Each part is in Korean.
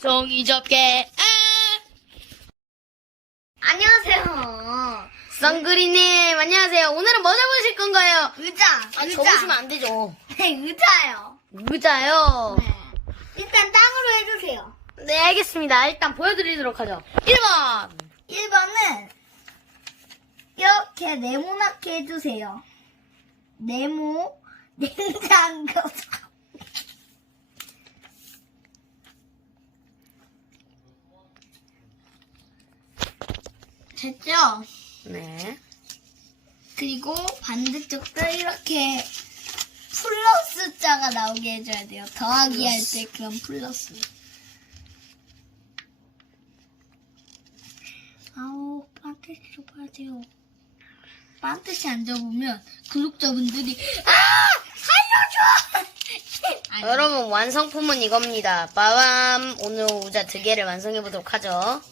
종이 접게. 아! 안녕하세요. 썬그리님, 안녕하세요. 오늘은 뭐 잡으실 건가요? 의자. 아, 의자. 접으시면 안 되죠. 네, 의자요. 의자요. 네. 일단 땅으로 해주세요. 네, 알겠습니다. 일단 보여드리도록 하죠. 1번. 1번은 이렇게 네모나게 해주세요. 네모, 냉장고. 됐죠? 네. 그리고 반대쪽도 이렇게 플러스 자가 나오게 해줘야 돼요. 더하기 할 때 그런 플러스. 아우, 반드시 접어야 돼요. 반드시 안 접으면 구독자분들이 아! 살려줘! 아니, 여러분, 완성품은 이겁니다. 빠밤. 오늘 의자 두 개를 완성해보도록 하죠.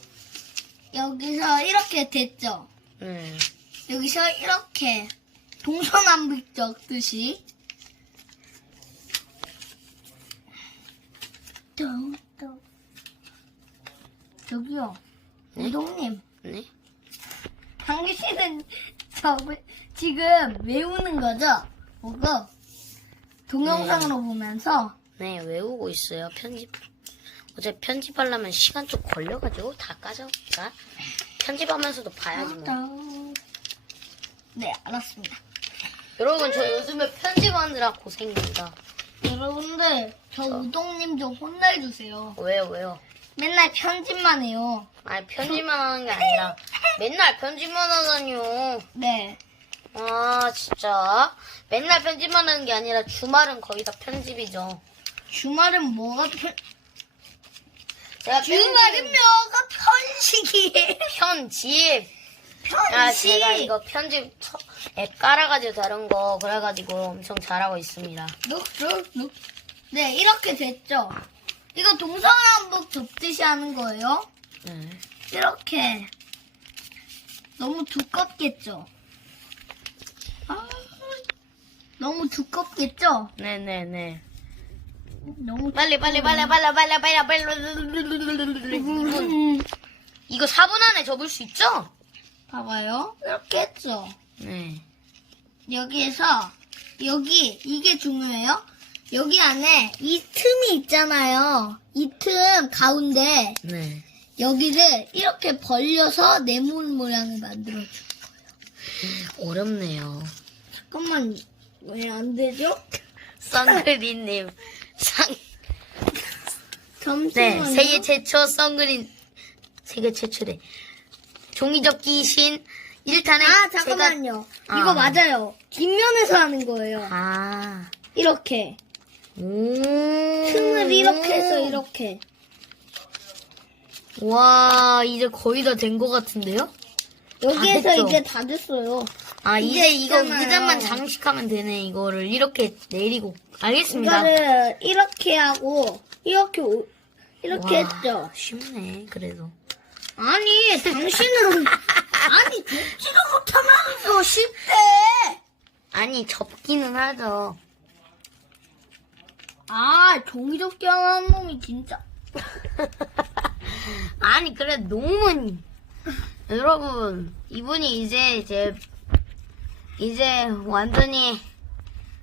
여기서 이렇게 됐죠? 음. 여기서 이렇게 동서남북 적 듯이 또, 저기요 네? 우동님 네. 당신은 저 지금 외우는 거죠? 보고 동영상으로 보면서 네, 외우고 있어요. 편집. 어제 편집하려면 시간 좀 걸려가지고 다 까져가. 편집하면서도 봐야지 뭐. 네 알았습니다 여러분, 저 요즘에 편집하느라 고생입니다. 여러분들 저 우동님 좀 혼내주세요 왜요, 왜요? 맨날 편집만 해요 아니, 편집만 하는 게 아니라 맨날 편집만 하다니요. 네 아, 진짜. 맨날 편집만 하는 게 아니라 주말은 거의 다 편집이죠. 주말은 뭐가 편 제가 주말은 뭐가 편식이에요 편집. 아, 편식. 제가 이거 편집 처- 깔아가지고 다른 거 그래가지고 엄청 잘하고 있습니다. 룩룩룩. 네 이렇게 됐죠? 이거 동서남북 접듯이 하는 거예요? 네. 이렇게. 너무 두껍겠죠? 아, 너무 두껍겠죠? 네네네. 너무 빨리 빨리 빨리 빨리 빨리 빨리 빨리. 음, 이거 4분 안에 접을 수 있죠? 봐봐요 이렇게 했죠 네. 여기에서 여기 이게 중요해요. 여기 안에 이 틈이 있잖아요. 이 틈 가운데 네. 여기를 이렇게 벌려서 네모 모양을 만들어 줘. 어렵네요. 잠깐만 왜 안 되죠? 썬그린님 상. 잠시만요. 네. 세계 최초 썬그린 세계 최초래. 종이접기 신 1탄에 아 잠깐만요. 아. 이거 맞아요. 뒷면에서 하는 거예요. 아. 이렇게 오. 틈을 이렇게 해서 이렇게. 와, 이제 거의 다 된 것 같은데요? 여기에서 됐죠? 이제 다 됐어요. 아, 이제 이거 있잖아요. 의자만 장식하면 되네. 이거를 이렇게 내리고. 알겠습니다. 이거를 이렇게 하고 이렇게 오- 이렇게 와, 했죠. 쉽네, 그래도. 아니, 당신은, 아니, 듣지도 못하면서 쉽대! 아니, 접기는 하죠. 아, 종이접기 하는 놈이 진짜. 아니, 그래, 너무. 여러분, 이분이 이제, 이제, 이제 완전히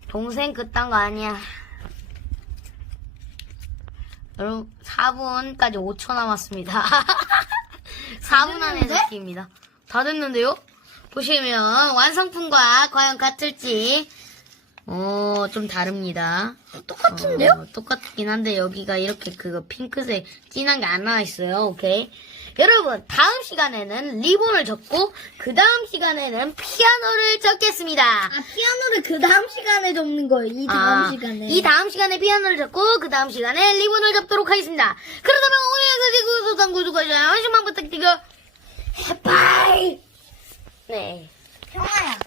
동생 그딴 거 아니야. 여러분, 4분까지 5초 남았습니다. 4분 안에? 잡기입니다. 다 됐는데요? 보시면 완성품과 과연 같을지, 어, 좀 다릅니다. 똑같은데요? 어, 똑같긴 한데 여기가 이렇게 그거 핑크색 진한 게 안 나와 있어요. 오케이. 여러분 다음 시간에는 리본을 접고 그 다음 시간에는 피아노를 접겠습니다. 아, 피아노를 그 다음 시간에 접는 거예요, 이 다음 아, 시간에. 이 다음 시간에 피아노를 접고 그 다음 시간에 리본을 접도록 하겠습니다. 그러다면 오늘 구독, 구독, 구독, 좋아요 한 번씩만 부탁드리고 바이. 네. 형아야,